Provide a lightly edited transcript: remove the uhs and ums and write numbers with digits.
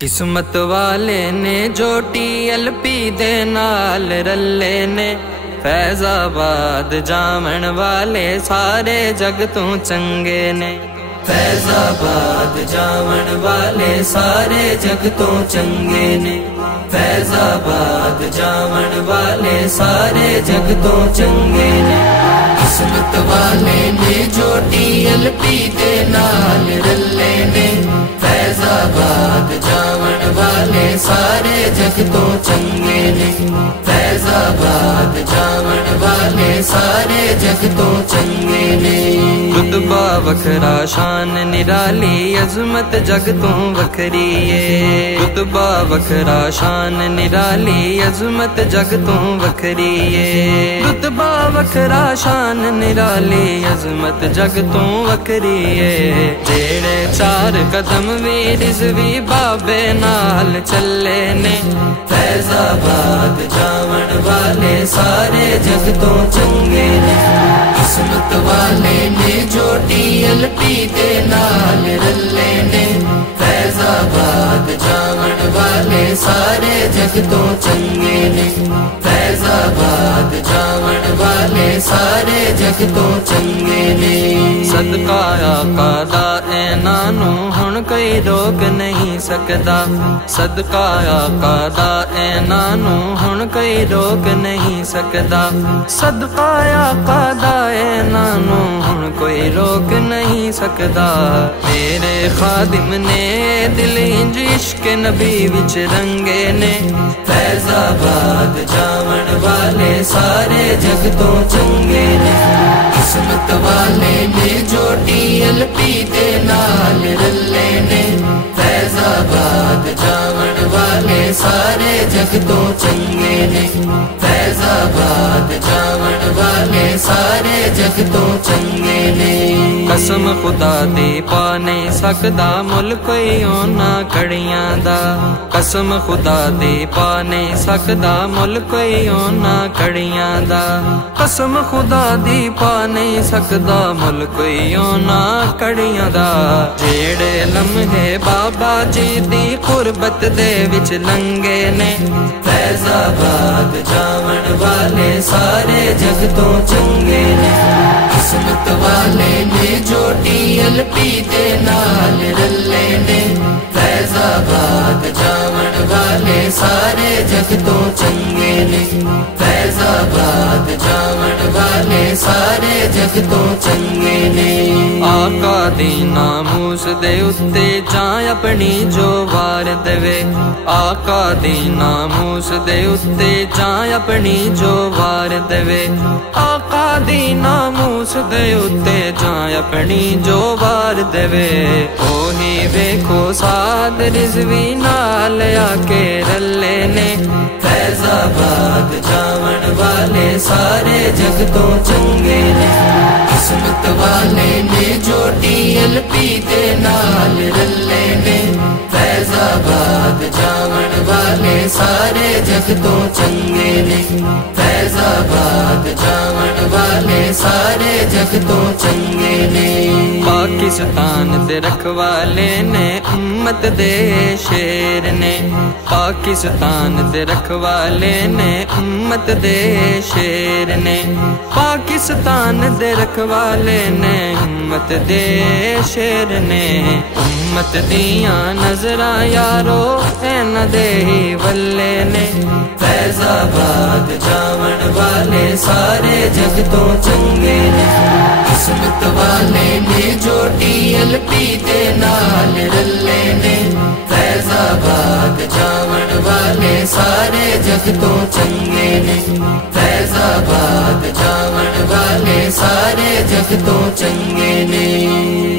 किस्मत वाले ने जो TLP दे नाल रले ने, फैजाबाद जामन वाले सारे जग तो चंगे ने। फैजाबाद जामन वाले सारे जग तो चंगे ने। फैजाबाद जामन वाले सारे जग तो चंगे ने। किस्मत वाले ने जो TLP दे नाल रले ने, फैजाबाद जामन वाले सारे जग तो चंगे ने। फैजाबाद जामन वाले सारे जग तो चंगे ने। रुतबा वखरा शान निराली अजमत जग तो वखरी है। रुतबा वखरा शान निराली अजमत जग तो वखरी है। रुतबा वखरा शान निराली अजमत जग तो वखरी है। जेड़े चार कदम भी रिज़वी बाबे नाल चले ने, फैजाबाद जामन वाले सारे जग तो चंगे ने। किस्मत वाले ने जो TLP दे नाल रले ने, फैजाबाद जामन वाले सारे जग तो चंगे ने। फैजाबाद जामन वाले सारे जग तो चंगे ने। सदका आका दा ऐनानू हुण कोई रोक नहीं सकदा। सदका आका दा ऐनानू हुण कोई रोक नहीं सकदा। सदका आका दा ऐनानू हुण कोई रोक नहीं सकदा। मेरे खादिम ने दिल इंज इश्क नबी विच रंगे ने, फैजाबाद जामन वाले सारे जग तो चंगे ने। किस्मत वाले ने जो TLP दे नाल रले ने, फैजाबाद जामन वाले सारे जग तो चंगे ने। फैजाबाद जामन वाले सारे जग तो चंगे ने। कसम खुदा दी पा नहीं सकदा मुल कोई ओना कड़ियां दा। कसम खुदा दी पा नहीं सकदा मुल कोई ओना कड़ियां दा। कसम खुदा दी पा नहीं सकदा मुल कोई ओना कड़ियां दा। जेड़े लम्हे बाबा जी दी कुर्बत दे विच लंगे ने, फैजाबाद जामन वाले सारे जग तो चंगे ने। किस्मत वाले ने जो TLP दे नाल रले ने, फैजाबाद जामन वाले सारे जग तो चंगे ने। फैजाबाद जामन वाले सारे जग तो चंगे ने। आका दी नामूस दे उत्ते जां अपनी जो वार देवे। आका दी नामूस दे उत्ते जां अपनी जो वार देवे। आका दी नामूस दे उत्ते जां अपनी जो वार देवे। ओही वेखो साद रिज़वी नाल आके रले ने, फैजाबाद जामन वाले सारे जग तो चंगे ने। किस्मत वाले ने जो TLP दे नाल रले ने, फैजाबाद जामन वाले सारे जग तो चंगे ने। फैजाबाद जामन वाले सारे जग तो चंगे ने। पाकिस्तान दे रखवाले ने उम्मत दे शेर ने। पाकिस्तान दे रखवाले ने उम्मत दे शेर ने। पाकिस्तान दे रखवाले ने उम्मत दे शेर ने। उम्मत दियां नजरां यारो ऐना दे ही वल्ले ने, फैजाबाद जामन वाले सारे जग तो चंगे ने। किस्मत वाले ने जो TLP दे नाल रले ने, फैजाबाद जामन वाले सारे जग तो चंगे ने। फैजाबाद जामन वाले सारे जग तो चंगे ने।